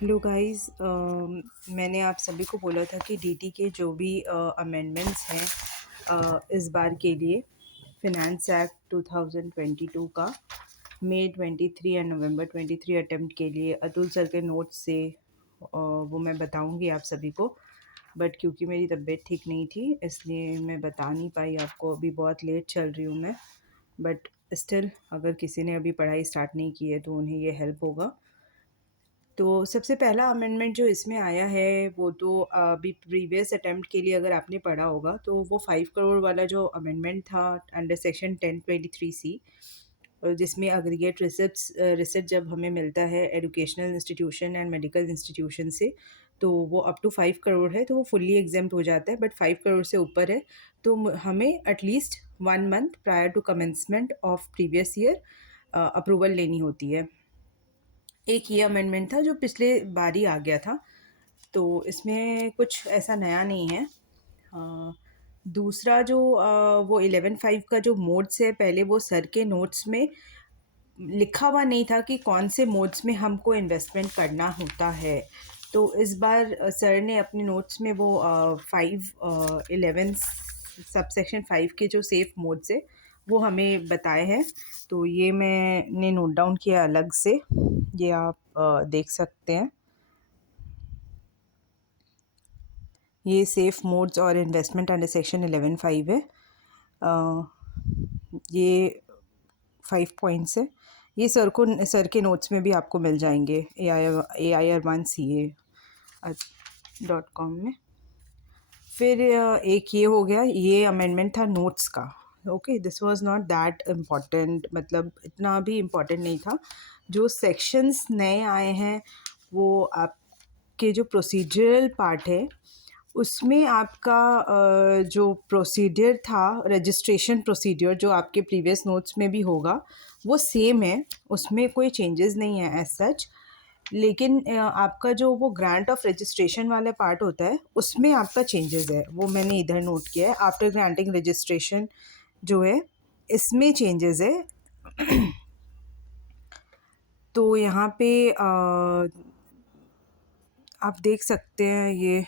Hello guys, मैंने आप सभी को बोला था कि डीटी के जो भी अमेंडमेंट्स हैं इस बार के लिए फिनेंस एक्ट 2022 का मई 23 एंड नवंबर 23 अटेम्प्ट के लिए अतुल सर के नोट्स से वो मैं बताऊंगी आप सभी को। बट क्योंकि मेरी तबीयत ठीक नहीं थी इसलिए मैं बता नहीं पाई आपको। अभी बहुत लेट चल रही हूँ मैं, बट स्टिल अगर किसी ने अभी पढ़ाई स्टार्ट नहीं की है तो उन्हें ये हेल्प होगा। तो सबसे पहला अमेंडमेंट जो इसमें आया है वो तो अभी प्रीवियस अटेम्प्ट के लिए अगर आपने पढ़ा होगा तो वो 5 करोड़ वाला जो अमेंडमेंट था अंडर सेक्शन 1023C, जिसमें अग्रीगेट रिसिप्ट जब हमें मिलता है educational institution and medical institution से तो वो अप टू 5 करोड़ है, तो वो फुल्ली एग्जेम्प्ट हो जाता है। बट 5 करोड़ से ऊपर है तो हमें at least 1 month prior to commencement of previous year approval लेनी होती है। एक ये अमेंडमेंट था जो पिछले बार ही आ गया था, तो इसमें कुछ ऐसा नया नहीं है। दूसरा जो वो 11.5 का जो मोड्स है, पहले वो सर के नोट्स में लिखा हुआ नहीं था कि कौन से मोड्स में हमको इन्वेस्टमेंट करना होता है। तो इस बार सर ने अपने नोट्स में वो 11 सबसेक्शन 5 के जो सेफ मोड्स है वो हमें बताए हैं। तो ये मैंने नोट डाउन किया अलग से, ये आप देख सकते हैं। ये सेफ मोड्स और इन्वेस्टमेंट अंडर सेक्शन 11.5 है। ये 5 पॉइंट्स है। ये सर के नोट्स में भी आपको मिल जाएंगे AIR1CA.com में। फिर एक ये हो गया, ये अमेंडमेंट था नोट्स का। Okay, this was not that important, मतलब इतना भी इम्पॉर्टेंट नहीं था। जो सेक्शंस नए आए हैं वो आपके जो प्रोसीजरल पार्ट है उसमें आपका जो प्रोसीडियर था, रजिस्ट्रेशन प्रोसीडियर जो आपके प्रीवियस नोट्स में भी होगा वो सेम है, उसमें कोई चेंजेस नहीं है एज सच। लेकिन आपका जो वो ग्रांट ऑफ रजिस्ट्रेशन वाला पार्ट होता है उसमें आपका चेंजेस है, वो मैंने इधर नोट किया है। आफ्टर ग्रांटिंग रजिस्ट्रेशन जो है इसमें चेंजेस है। तो यहाँ पे आप देख सकते हैं ये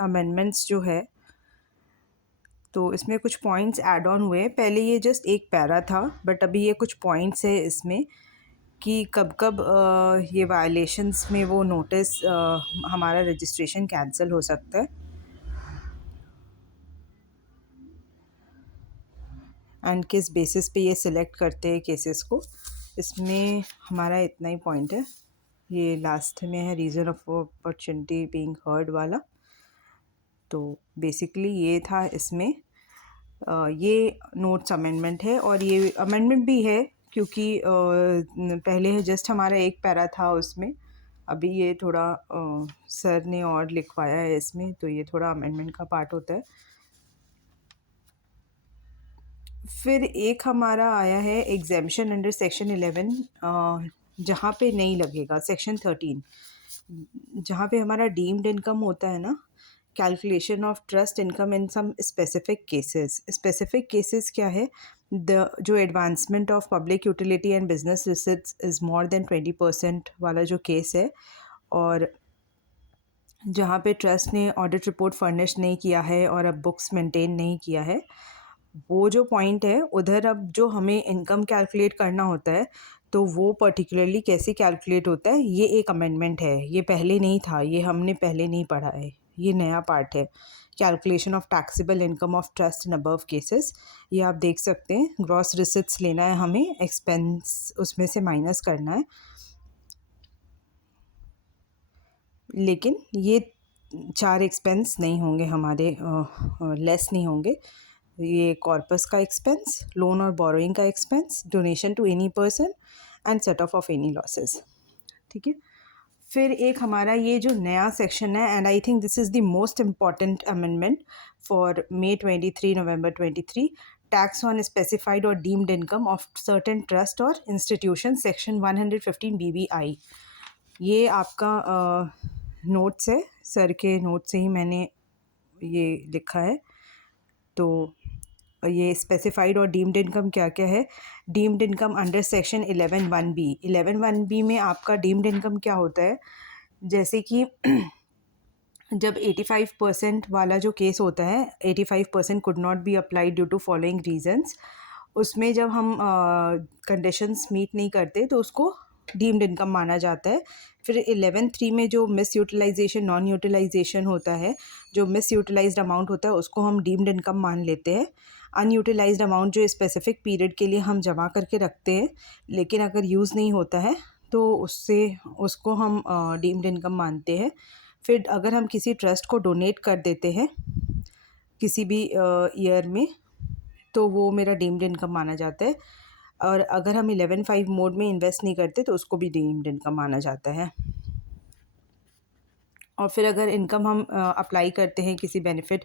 अमेंडमेंट्स जो है, तो इसमें कुछ पॉइंट्स ऐड ऑन हुए। पहले ये जस्ट एक पैरा था बट अभी ये कुछ पॉइंट्स है इसमें कि कब कब ये वायलेशंस में वो नोटिस हमारा रजिस्ट्रेशन कैंसिल हो सकता है एंड किस बेसिस पे ये सिलेक्ट करते हैं केसेस को। इसमें हमारा इतना ही पॉइंट है। ये लास्ट में है reason of opportunity being heard वाला। तो बेसिकली ये था इसमें। ये नोट्स अमेंडमेंट है और ये अमेंडमेंट भी है क्योंकि पहले जस्ट हमारा एक पैरा था उसमें, अभी ये थोड़ा सर ने और लिखवाया है इसमें, तो ये थोड़ा अमेंडमेंट का पार्ट होता है। फिर एक हमारा आया है एग्जेम्पशन अंडर सेक्शन 11, जहाँ पे नहीं लगेगा सेक्शन 13, जहाँ पे हमारा डीम्ड इनकम होता है ना, calculation of trust income in some specific cases. Specific cases क्या है? द जो advancement of public utility and business receipts is more than 20% वाला जो केस है, और जहाँ पे ट्रस्ट ने ऑडिट रिपोर्ट फर्निश नहीं किया है और अब बुक्स मेंटेन नहीं किया है, वो जो पॉइंट है उधर अब जो हमें इनकम कैलकुलेट करना होता है तो वो पर्टिकुलरली कैसे कैलकुलेट होता है, ये एक अमेंडमेंट है। ये पहले नहीं था, ये हमने पहले नहीं पढ़ा है, ये नया पार्ट है। Calculation of taxable income of trust in above cases, ये आप देख सकते हैं। ग्रॉस रिसिट्स लेना है हमें, एक्सपेंस उसमें से माइनस करना है, लेकिन ये 4 एक्सपेंस नहीं होंगे हमारे, लेस नहीं होंगे। ये कॉर्पस का एक्सपेंस, लोन और बोरोइंग का expense, donation to any person and set off any losses. ठीक है। फिर एक हमारा ये जो नया सेक्शन है, and I think this is the most important amendment for May 23 November 23, tax on specified और deemed income of certain trust और इंस्टीट्यूशन, सेक्शन 115 BBI। ये आपका नोट्स है, सर के नोट से ही मैंने ये लिखा है। तो ये स्पेसिफाइड और डीम्ड इनकम क्या क्या है? Deemed income under section 11(1)(b). 11(1)(b) में आपका डीम्ड इनकम क्या होता है? जैसे कि जब 85% वाला जो केस होता है, 85% could not be applied due to following reasons, उसमें जब हम कंडीशंस मीट नहीं करते तो उसको डीम्ड इनकम माना जाता है। फिर 11(3) में जो मिस यूटिलाइजेशन, नॉन यूटिलाइजेशन होता है, जो मिस यूटिलाइज्ड अमाउंट होता है उसको हम डीम्ड इनकम मान लेते हैं। अनयूटिलाइज्ड अमाउंट जो स्पेसिफिक पीरियड के लिए हम जमा करके रखते हैं लेकिन अगर यूज़ नहीं होता है तो उसको हम डीम्ड इनकम मानते हैं। फिर अगर हम किसी ट्रस्ट को डोनेट कर देते हैं किसी भी ईयर में तो वो मेरा डीम्ड इनकम माना जाता है। और अगर हम 11(5) मोड में इन्वेस्ट नहीं करते तो उसको भी डीम्ड इनकम माना जाता है। और फिर अगर इनकम हम अप्लाई करते हैं किसी बेनिफिट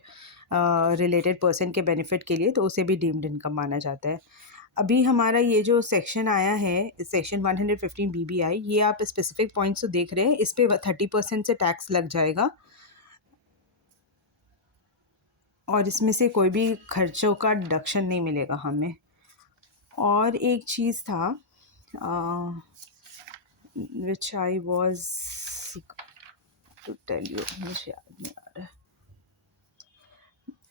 रिलेटेड पर्सन के बेनिफिट के लिए तो उसे भी डीम्ड इनकम माना जाता है। अभी हमारा ये जो सेक्शन आया है, सेक्शन 115 BBI, ये आप स्पेसिफिक पॉइंट्स तो देख रहे हैं, इस पे 30% से टैक्स लग जाएगा और इसमें से कोई भी खर्चों का डिडक्शन नहीं मिलेगा हमें। और एक चीज़ था which I was to tell you, मुझे याद नहीं आ रहा है।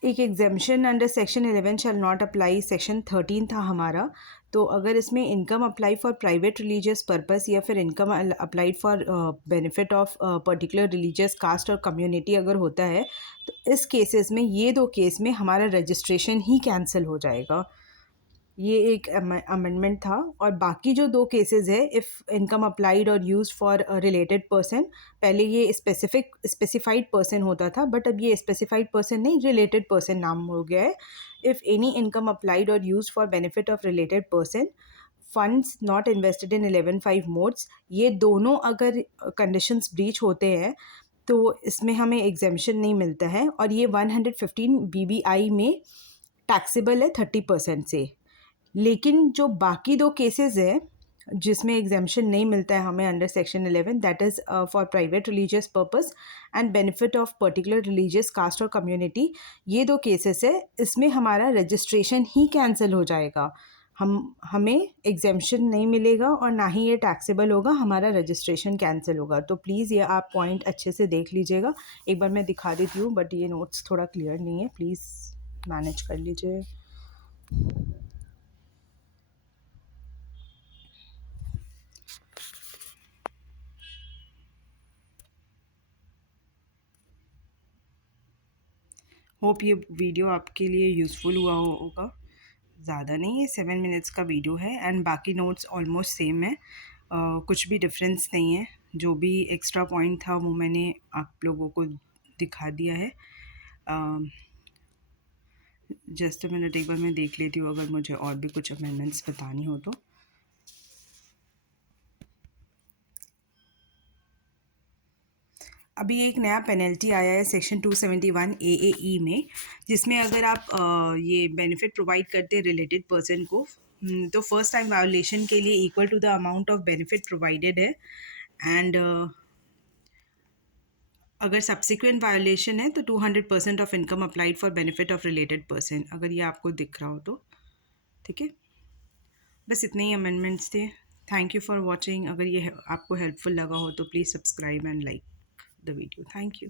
एक exemption under section 11 shall not apply, section 13 था हमारा। तो अगर इसमें income apply for private religious purpose या फिर income applied for benefit of particular religious caste और कम्युनिटी अगर होता है तो इस केसेस में, ये दो केस में हमारा रजिस्ट्रेशन ही कैंसिल हो जाएगा। ये एक अमेंडमेंट था। और बाकी जो दो केसेस है, इफ़ इनकम अप्लाइड और यूज्ड फॉर रिलेटेड पर्सन, पहले ये स्पेसिफाइड पर्सन होता था बट अब ये स्पेसिफाइड पर्सन नहीं, रिलेटेड पर्सन नाम हो गया है। इफ़ एनी इनकम अप्लाइड और used for benefit of related person, funds not invested in 11(5) modes, ये दोनों अगर कंडीशंस ब्रीच होते हैं तो इसमें हमें एग्जेम्पशन नहीं मिलता है। और ये 115 BBI में टैक्सेबल है 30% से। लेकिन जो बाकी दो केसेस है जिसमें एग्जेम्पशन नहीं मिलता है हमें under section 11, that is for private religious purpose and benefit of particular religious caste और कम्युनिटी, ये दो केसेस है, इसमें हमारा रजिस्ट्रेशन ही कैंसिल हो जाएगा। हमें एग्जेम्पशन नहीं मिलेगा और ना ही ये टैक्सेबल होगा, हमारा रजिस्ट्रेशन कैंसिल होगा। तो प्लीज़ ये आप पॉइंट अच्छे से देख लीजिएगा। एक बार मैं दिखा देती हूँ बट ये नोट्स थोड़ा क्लियर नहीं है, प्लीज़ मैनेज कर लीजिए। होप ये वीडियो आपके लिए यूज़फुल हुआ होगा। ज़्यादा नहीं है, 7 मिनट्स का वीडियो है एंड बाकी नोट्स ऑलमोस्ट सेम है। कुछ भी डिफरेंस नहीं है। जो भी एक्स्ट्रा पॉइंट था वो मैंने आप लोगों को दिखा दिया है। जस्ट अ मिनट, एक बार मैं देख लेती हूँ अगर मुझे और भी कुछ अमेंडमेंट्स बतानी हो तो। अभी एक नया पेनल्टी आया है सेक्शन 271 AAE में, जिसमें अगर आप ये बेनिफिट प्रोवाइड करते हैं रिलेटेड पर्सन को, तो फर्स्ट टाइम वायोलेशन के लिए equal to the amount of benefit provided है। एंड अगर सब्सिक्वेंट वायोलेशन है तो 200% of income applied for benefit of related person, अगर ये आपको दिख रहा हो तो। ठीक है, बस इतने ही अमेंडमेंट्स थे। Thank you for watching. अगर ये आपको हेल्पफुल लगा हो तो please subscribe and like the video. Thank you.